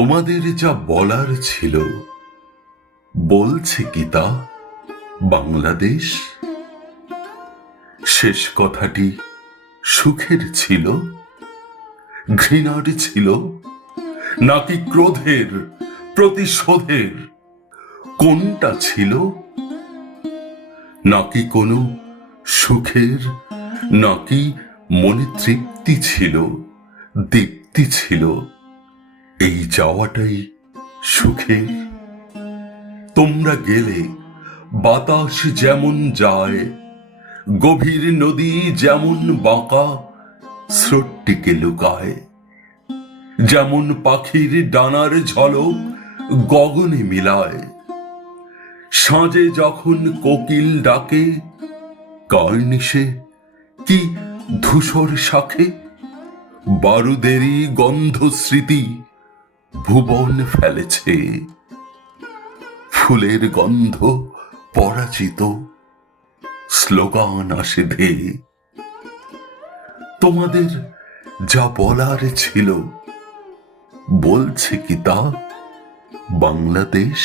তোমাদের যা বলার ছিল বলছে কি তা বাংলাদেশ? শেষ কথাটি সুখের ছিল, ঘৃণার ছিল, নাকি ক্রোধের, প্রতিশোধের? কোনটা ছিল? নাকি কোনো সুখের, নাকি মনে তৃপ্তি ছিল, দীপ্তি ছিল? এই যাওয়াটাই সুখের। তোমরা গেলে বাতাস যেমন যায়, গভীর নদী যেমন বাঁকা স্রোতটিকে লুকায়, যেমন পাখির ডানার ঝলক গগনে মিলায়, সাঁঝে যখন কোকিল ডাকে, কার্নিশে কি ধূসর শাখে বারুদেরই গন্ধ স্মৃতি ভুবন ফেলেছে। ফুলের গন্ধ পরাজিত, স্লোগান আসে ধেয়ে। তোমাদের যা বলার ছিল বলছে কি তা বাংলাদেশ?